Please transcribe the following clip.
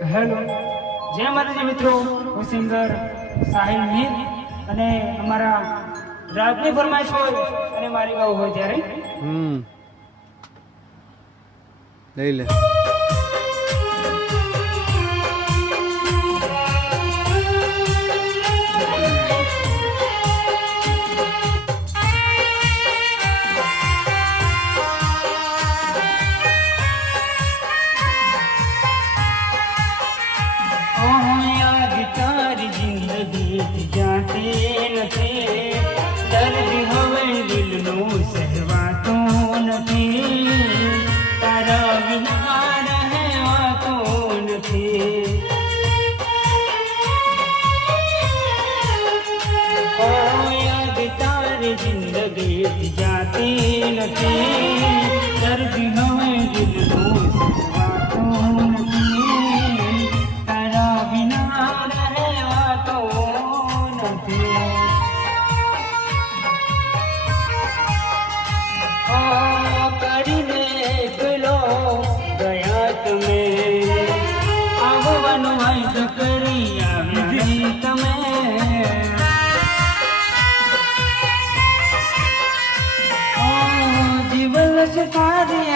Hello. જય માતાજી મિત્રો. હું સિંગર સાહિલ મીર અને અમારા રાતની ફરમાઈશ હોય અને મારી ગાવું હોય ત્યારે. હમ. લઈ લે. તારા જિંદગી જાતી નથી જગત મે આગવાનું હોય તો કરી આવી તમે જીવન સારી